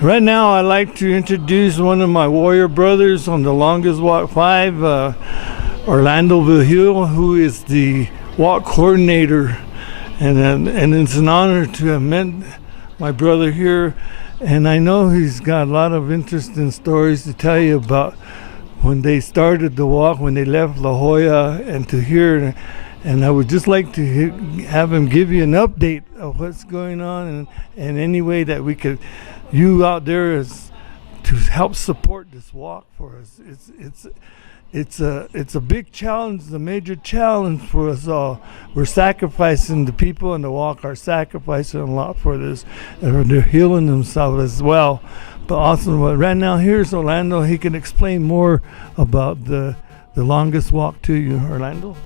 Right now, I'd like to introduce one of my warrior brothers on the longest walk 5, Orlando Vigil, who is the walk coordinator. And it's an honor to have met my brother here. And I know he's got a lot of interesting stories to tell you about when they started the walk, when they left La Jolla, and to hear. And I would just like to have him give you an update of what's going on, and any way that we could, you out there, is to help support this walk for us. It's a big challenge, a major challenge for us all. We're sacrificing, the people in the walk are sacrificing a lot for this, and they're healing themselves as well. But also, right now, here's Orlando. He can explain more about the longest walk to you, Orlando.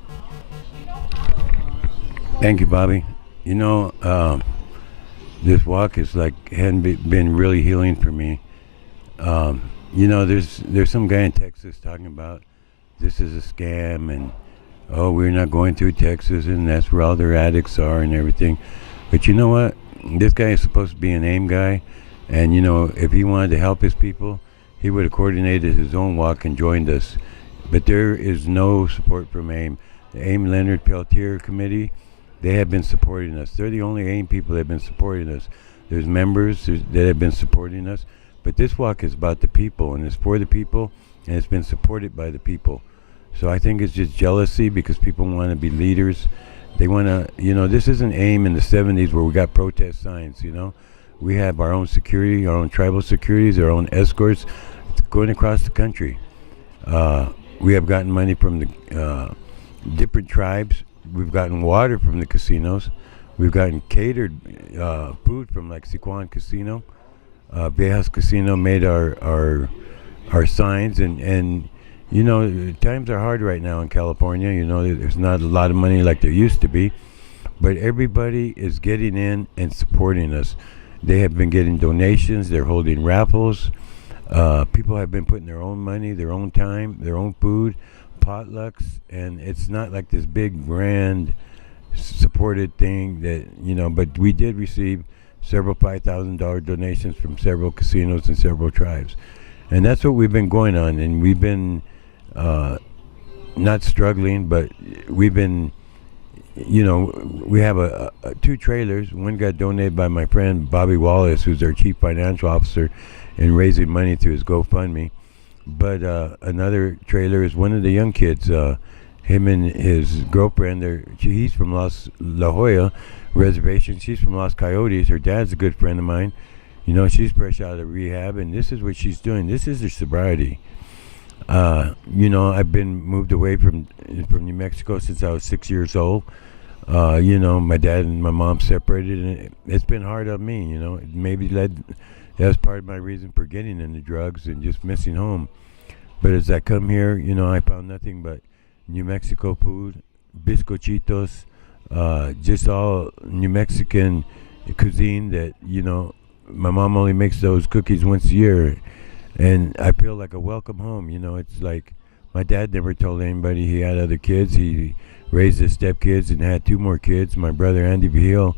Thank you, Bobby. You know, this walk is hadn't been really healing for me. You know, there's some guy in Texas talking about this is a scam, and we're not going through Texas, and that's where all their addicts are and everything. But you know what? This guy is supposed to be an AIM guy, and you know, if he wanted to help his people, he would have coordinated his own walk and joined us. But there is no support from AIM. The AIM Leonard Peltier Committee, they have been supporting us. They're the only AIM people that have been supporting us. There's members that have been supporting us, but this walk is about the people, and it's for the people, and it's been supported by the people. So I think it's just jealousy because people want to be leaders. They want to, you know, this isn't AIM in the 70s where we got protest signs, you know. We have our own security, our own tribal securities, our own escorts going across the country. We have gotten money from the different tribes. We've gotten water from the casinos. We've gotten catered food from like Siquan Casino. Viejas Casino made our signs, and you know, times are hard right now in California. You know, there's not a lot of money like there used to be, but everybody is getting in and supporting us. They have been getting donations. They're holding raffles. People have been putting their own money, their own time, their own food, potlucks, and it's not like this big grand supported thing that, you know, but we did receive several $5,000 donations from several casinos and several tribes, and that's what we've been going on. And we've been not struggling, but we've been, you know, we have two trailers. One got donated by my friend Bobby Wallace, who's our chief financial officer, in raising money through his GoFundMe. But another trailer is one of the young kids. Him and his girlfriend, he's from La Jolla Reservation. She's from Los Coyotes. Her dad's a good friend of mine. You know, she's fresh out of rehab, and this is what she's doing. This is her sobriety. You know, I've been moved away from New Mexico since I was 6 years old. You know, my dad and my mom separated, and it's been hard on me. You know, that was part of my reason for getting into drugs and just missing home. But as I come here, you know, I found nothing but New Mexico food, bizcochitos, just all New Mexican cuisine that, you know, my mom only makes those cookies once a year. And I feel like a welcome home. You know, it's like my dad never told anybody he had other kids. He raised his stepkids and had two more kids. My brother, Andy Vigil,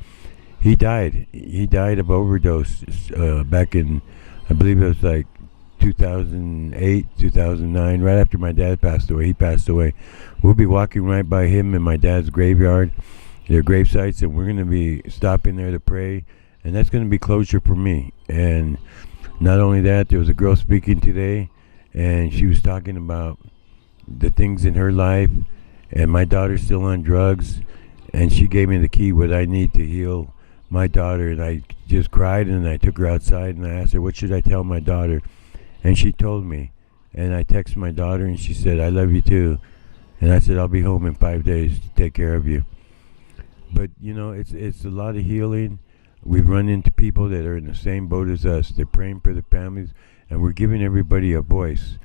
he died. He died of overdose back in, I believe it was like 2008, 2009, right after my dad passed away. He passed away. We'll be walking right by him in my dad's graveyard, their grave sites, and we're going to be stopping there to pray, and that's going to be closure for me. And not only that, there was a girl speaking today, and she was talking about the things in her life, and my daughter's still on drugs, and she gave me the key, what I need to heal my daughter. And I just cried, and I took her outside, and I asked her, what should I tell my daughter? And she told me, and I texted my daughter, and she said, I love you too. And I said, I'll be home in 5 days to take care of you. But you know, it's a lot of healing. We've run into people that are in the same boat as us. They're praying for their families, and we're giving everybody a voice.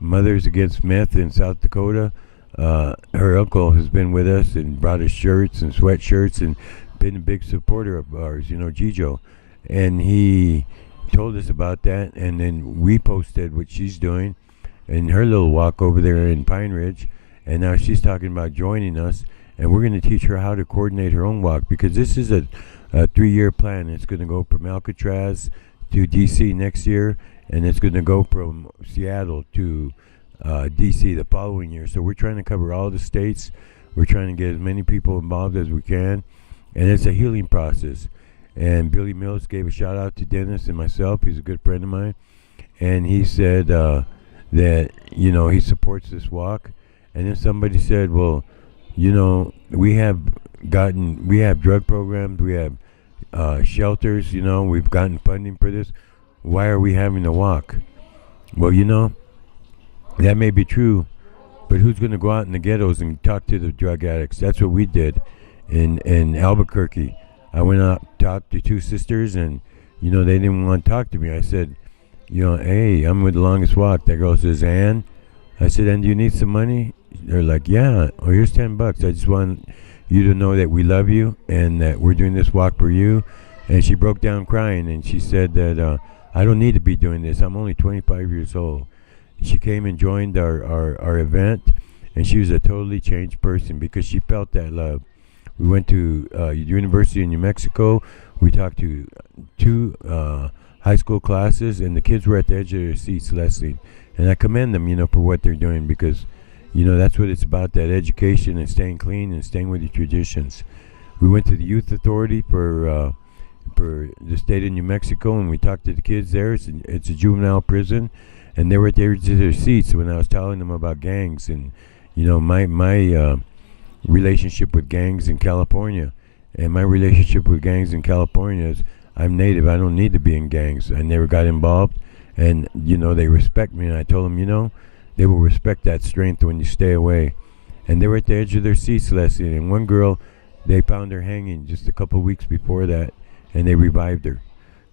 Mothers Against Meth in South Dakota, her uncle has been with us and brought us shirts and sweatshirts and been a big supporter of ours, you know, Gijo. And he told us about that, and then we posted what she's doing in her little walk over there in Pine Ridge, and now she's talking about joining us, and we're going to teach her how to coordinate her own walk, because this is a 3-year plan. It's going to go from Alcatraz to DC next year, and it's going to go from Seattle to DC the following year. So we're trying to cover all the states. We're trying to get as many people involved as we can, and it's a healing process. And Billy Mills gave a shout out to Dennis and myself. He's a good friend of mine, and he said that he supports this walk. And then somebody said, well, we have drug programs, we have shelters, we've gotten funding for this. Why are we having to walk? Well, that may be true, but who's going to go out in the ghettos and talk to the drug addicts? That's what we did in Albuquerque. I went out, talked to two sisters, and they didn't want to talk to me. I said, hey, I'm with the Longest Walk. That girl says, "And?" I said, "And do you need some money?" They're like, "Yeah." "Oh, here's $10. I just want you to know that we love you and that we're doing this walk for you." And she broke down crying, and she said that I don't need to be doing this. I'm only 25 years old. She came and joined our event, and she was a totally changed person because she felt that love. We went to University in New Mexico. We talked to two high school classes, and the kids were at the edge of their seats listening. And I commend them, for what they're doing because, that's what it's about, that education and staying clean and staying with your traditions. We went to the Youth Authority for the state of New Mexico, and we talked to the kids there. It's a juvenile prison, and they were at the edge of their seats when I was telling them about gangs and, my relationship with gangs in California. And my relationship with gangs in California is I'm Native. I don't need to be in gangs. I never got involved. And, they respect me. And I told them, they will respect that strength when you stay away. And they were at the edge of their seats listening. And one girl, they found her hanging just a couple weeks before that, and they revived her.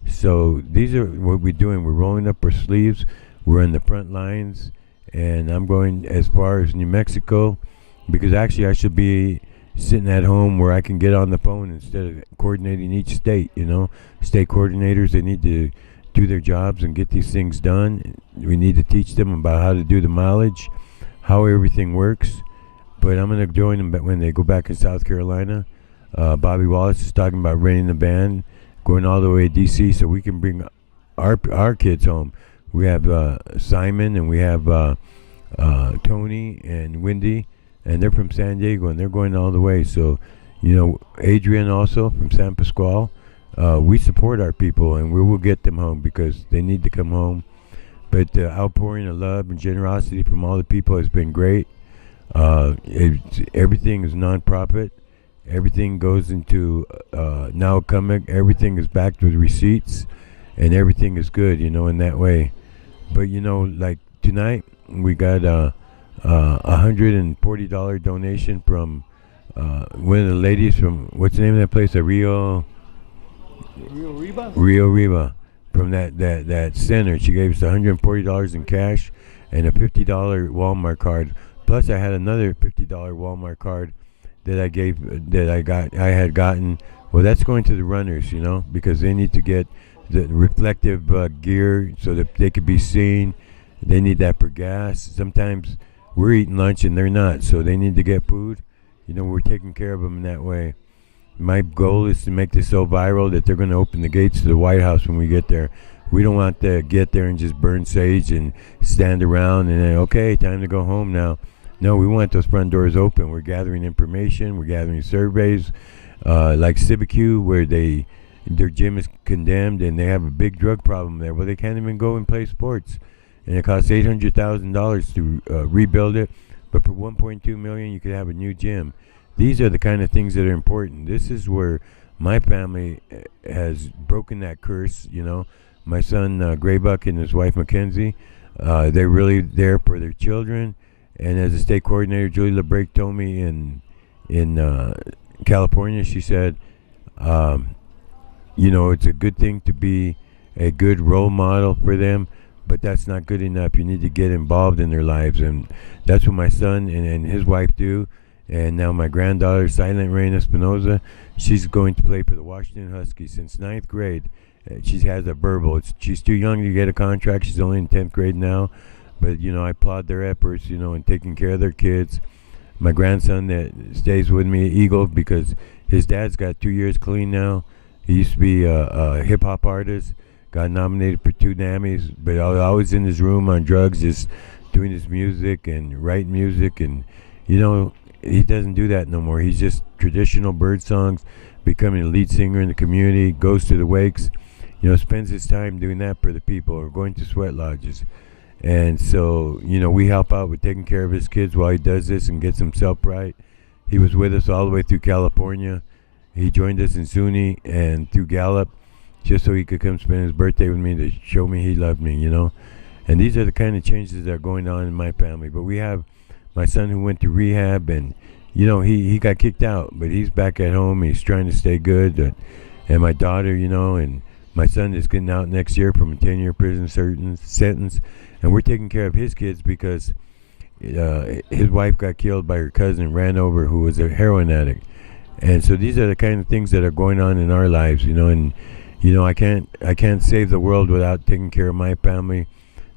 So these are what we're doing. We're rolling up our sleeves. We're in the front lines. And I'm going as far as New Mexico, because actually I should be sitting at home where I can get on the phone instead of coordinating each state. State coordinators, they need to do their jobs and get these things done. We need to teach them about how to do the mileage, how everything works. But I'm going to join them when they go back in South Carolina. Bobby Wallace is talking about renting a van, going all the way to DC so we can bring our kids home. We have Simon, and we have Tony and Wendy, and they're from San Diego, and they're going all the way. So, Adrian also from San Pasqual. We support our people, and we will get them home because they need to come home. But the outpouring of love and generosity from all the people has been great. Everything is nonprofit. Everything goes into now coming. Everything is backed with receipts, and everything is good, in that way. But like tonight, we got $140 donation from one of the ladies from, what's the name of that place? Rio Riva, from that center. She gave us $140 in cash and a $50 Walmart card. Plus, I had another $50 Walmart card that I had gotten. Well, that's going to the runners, because they need to get the reflective gear so that they could be seen. They need that for gas. Sometimes we're eating lunch and they're not, so they need to get food. We're taking care of them in that way. My goal is to make this so viral that they're going to open the gates to the White House when we get there. We don't want to get there and just burn sage and stand around and then, okay, time to go home now. No, we want those front doors open. We're gathering information. We're gathering surveys, like Civic-U, where their gym is condemned and they have a big drug problem there. Well, they can't even go and play sports, and it costs $800,000 to rebuild it. But for $1.2 million, you could have a new gym. These are the kind of things that are important. This is where my family has broken that curse. My son Graybuck and his wife Mackenzie, they're really there for their children. And as a state coordinator, Julie LeBrake told me in California, she said, it's a good thing to be a good role model for them, but that's not good enough. You need to get involved in their lives, and that's what my son and his wife do. And now my granddaughter, Silent Rain Espinoza, she's going to play for the Washington Huskies since 9th grade. She has a verbal. She's too young to get a contract. She's only in 10th grade now. But, I applaud their efforts, in taking care of their kids. My grandson that stays with me, Eagle, because his dad's got 2 years clean now. He used to be a hip-hop artist. got nominated for 2 Grammys, but I was always in his room on drugs, just doing his music and writing music. And he doesn't do that no more. He's just traditional bird songs, becoming a lead singer in the community, goes to the wakes, spends his time doing that for the people, or going to sweat lodges. And so, we help out with taking care of his kids while he does this and gets himself right. He was with us all the way through California. He joined us in SUNY and through Gallup, just so he could come spend his birthday with me to show me he loved me, And these are the kind of changes that are going on in my family. But we have my son who went to rehab, and he got kicked out, but he's back at home. He's trying to stay good. And my daughter, and my son is getting out next year from a 10-year prison sentence. And we're taking care of his kids because his wife got killed by her cousin, ran over, who was a heroin addict. And so these are the kind of things that are going on in our lives, and I can't save the world without taking care of my family.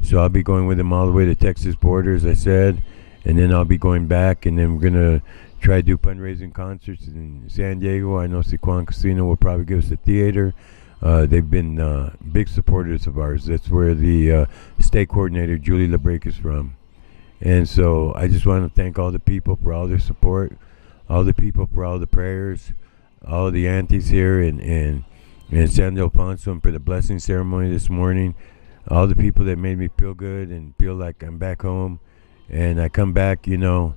So I'll be going with him all the way to Texas border, as I said, and then I'll be going back, and then we're going to try to do fundraising concerts in San Diego. I know Sequan Casino will probably give us a theater. They've been big supporters of ours. That's where the state coordinator, Julie LeBrake, is from. And so I just want to thank all the people for all their support, all the people for all the prayers, all the aunties here in San Ildefonso, and for the blessing ceremony this morning, all the people that made me feel good and feel like I'm back home. And I come back, not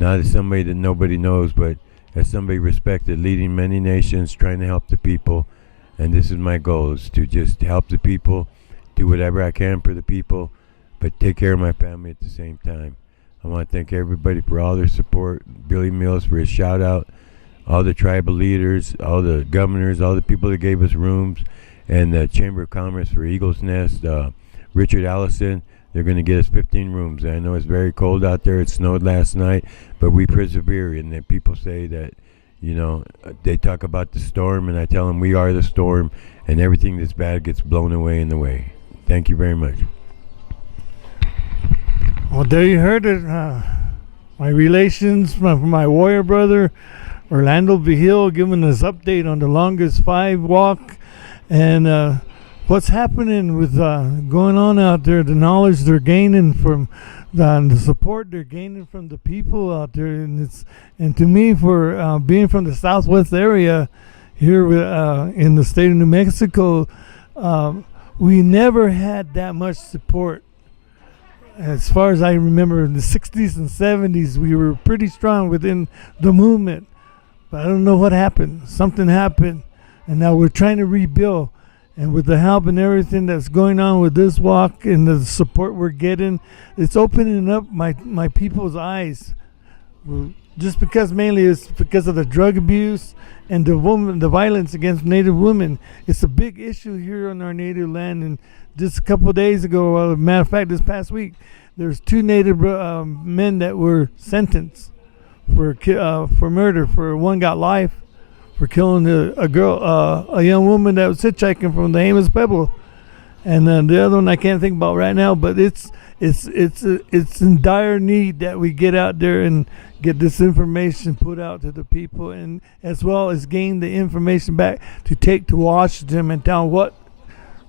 as somebody that nobody knows, but as somebody respected, leading many nations, trying to help the people. And this is my goal, is to just help the people, do whatever I can for the people, but take care of my family at the same time. I want to thank everybody for all their support, Billy Mills for his shout out, all the tribal leaders, all the governors, all the people that gave us rooms, and the Chamber of Commerce for Eagle's Nest, Richard Allison. They're going to get us 15 rooms. I know it's very cold out there. It snowed last night, but we persevere. And then people say that, they talk about the storm, and I tell them we are the storm, and everything that's bad gets blown away in the way. Thank you very much. Well, there you heard it. My relations from my warrior brother, Orlando Vigil, giving us update on the longest 5 walk, and what's happening with going on out there, the knowledge they're gaining from the support they're gaining from the people out there. And to me, for being from the southwest area here in the state of New Mexico, we never had that much support. As far as I remember, in the 60s and 70s, we were pretty strong within the movement. But I don't know what happened. Something happened, and now we're trying to rebuild. And with the help and everything that's going on with this walk and the support we're getting, it's opening up my people's eyes. Just because mainly it's because of the drug abuse and the violence against Native women. It's a big issue here on our native land. And just a couple of days ago, matter of fact, this past week, there's 2 Native men that were sentenced for murder. For one got life for killing a young woman that was hitchhiking from the Amos Pueblo, and then the other one I can't think about right now. But it's in dire need that we get out there and get this information put out to the people, and as well as gain the information back to take to Washington and tell what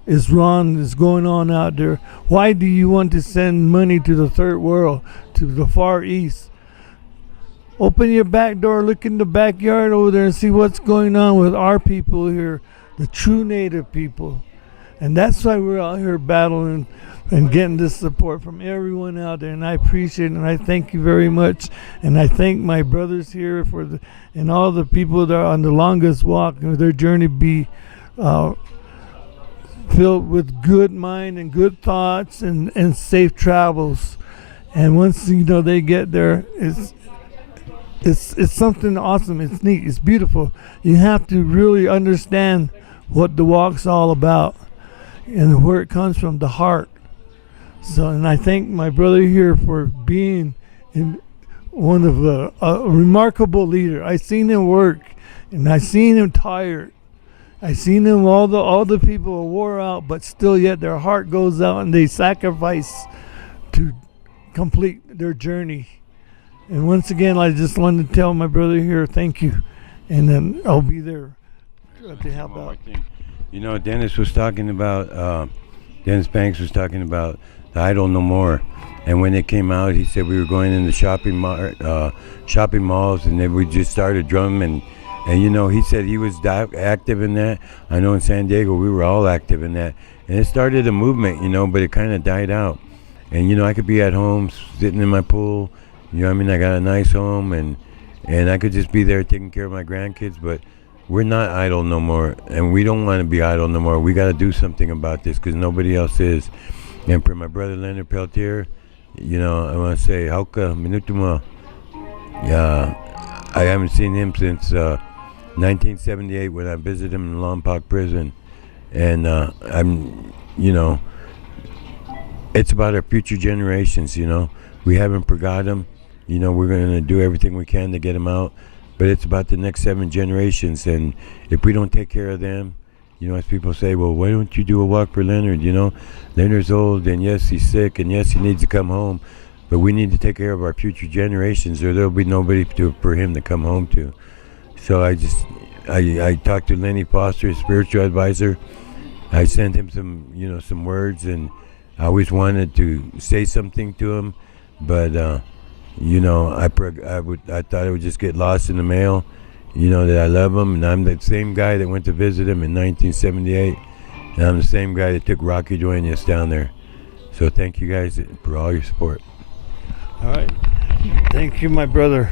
is wrong, is going on out there. Why do you want to send money to the third world, to the Far East? Open your back door, look in the backyard over there and see what's going on with our people here, the true Native people. And that's why we're out here battling and getting this support from everyone out there. And I appreciate it, and I thank you very much. And I thank my brothers here and all the people that are on the longest walk, and their journey be filled with good mind and good thoughts and safe travels. And once they get there, it's something awesome. It's neat. It's beautiful. You have to really understand what the walk's all about and where it comes from, the heart. So, and I thank my brother here for being one of a remarkable leader. I seen him work, and I seen him tired. I seen him all the people are wore out, but still yet their heart goes out and they sacrifice to complete their journey. And once again, I just wanted to tell my brother here, thank you. And then I'll be there to help out. You know, Dennis Banks was talking about the Idol No More. And when it came out, he said we were going in the shopping malls, and then we just started drumming. And you know, he said he was active in that. I know in San Diego we were all active in that. And it started a movement, you know, but it kind of died out. And you know, I could be at home sitting in my pool. You know what I mean? I got a nice home, and I could just be there taking care of my grandkids. But we're not idle no more, and we don't want to be idle no more. We got to do something about this because nobody else is. And for my brother Leonard Peltier, you know, I want to say, Hauka Minutuma. Yeah, I haven't seen him since 1978 when I visited him in Lompoc prison. And you know, it's about our future generations, you know. We haven't forgot them. You know, we're going to do everything we can to get them out. But it's about the next 7 generations. And if we don't take care of them, you know, as people say, well, why don't you do a walk for Leonard? You know, Leonard's old, and yes, he's sick, and yes, he needs to come home. But we need to take care of our future generations, or there'll be nobody for him to come home to. So I talked to Lenny Foster, his spiritual advisor. I sent him some words, and I always wanted to say something to him, but you know, I thought it would just get lost in the mail. You know that I love him, and I'm the same guy that went to visit him in 1978, and I'm the same guy that took Rocky Duenas down there. So thank you guys for all your support. All right. Thank you, my brother.